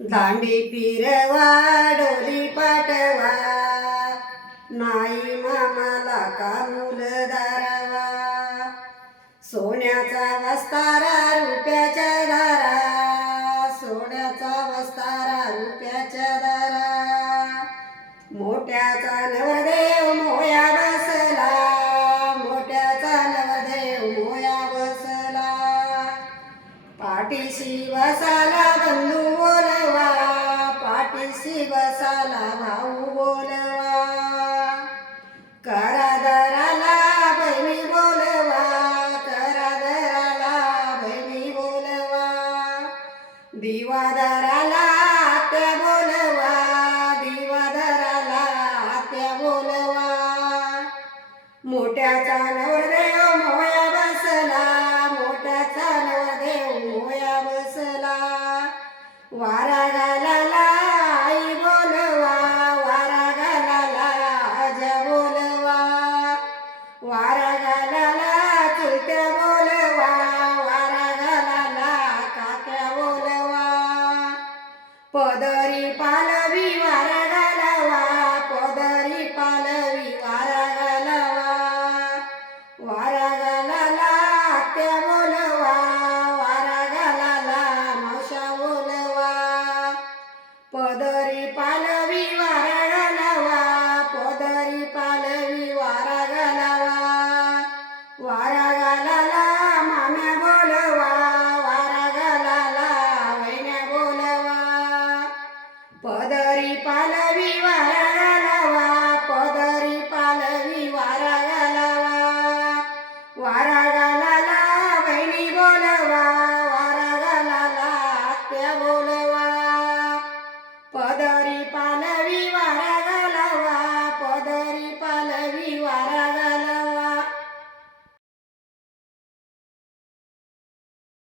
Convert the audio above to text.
दांडी फिरवा डोली पाठवा, नाही मामाला का मूल दारावा. सोन्याचा वस्तारा रुपयाच्या दारा, सोन्याचा वस्तारा रुपयाच्या दारा. मोठ्याचा नवरदेव मोया बसला, मोठ्याचा नवरदेव मोया बसला. पाठीशी बसाला बंधू बोलवा, पाठीशी बसाला भाऊ बोलवा. करादराला बहिणी बोलवा, करादराला बहिणी बोलवा. दिवादाराला आत्या बोलवा, दिवादाराला आत्या बोलवा. मोठ्याचा नवरदेव मोया बसला, मोठ्याचा नवरदेव मोया बसला. वारा घालाला आई बोलवा, वारा घालाला आजा बोलवा. वारा घालाला चुलत्या बोलवा, वारा घालाला काक्या बोलवा. पदरी